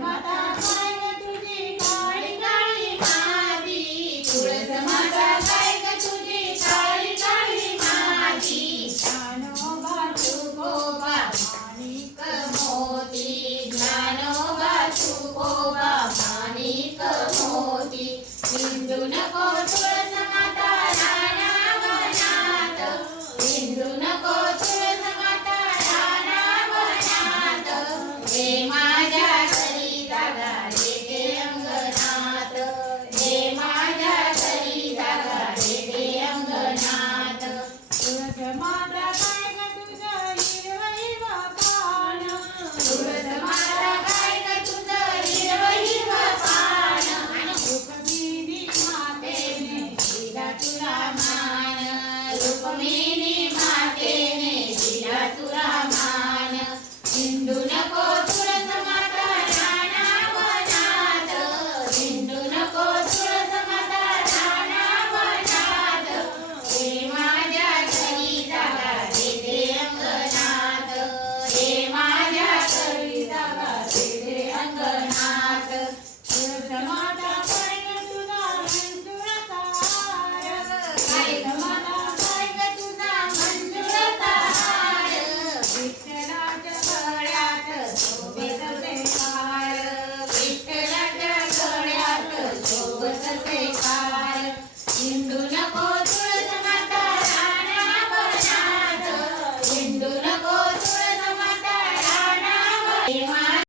माता काय ग तुझी काळी काळी माती, तुळस माता काय ग तुझी काळी काळी माती, ज्ञानोबा तुकोबा माणिक मोती, ज्ञानोबा तुकोबा माणिक मोती, हिंदू नको तुळस माता रानावनात, हिंदू नको तुळस माता रानावनात, हे माझ्या घरी जागा दे अंगणात, हे माझ्या घरी जागा दे अंगणात, तुळस माता काय ग तुझं हिरवं हिरवं पान, तुळस माता काय ग तुझं हिरवं हिरवं पान, रुक्मिणी मातेने दिला तुला मान, रुक्मिणी मातेने दिला तुला मान, हिंदू नको तुळस माता रानावनात, हिंदू नको तुळस माता रानावनात, हे माझ्या घरी जागा दे अंगणात, हे माझ्या घरी जागा दे अंगणात, तुळस माता काय ग तुझा मंजुळाचा हार, काय ग माता काय ग तुझा मंजुळाचा हार, विठ्ठलाच्या गळ्यात शोभतसे हार, विठ्ठलाच्या गळ्यात शोभतसे हार, हिंदू नको तुळस माता रानावनात, हिंदू नको तुळस माता रानावनात,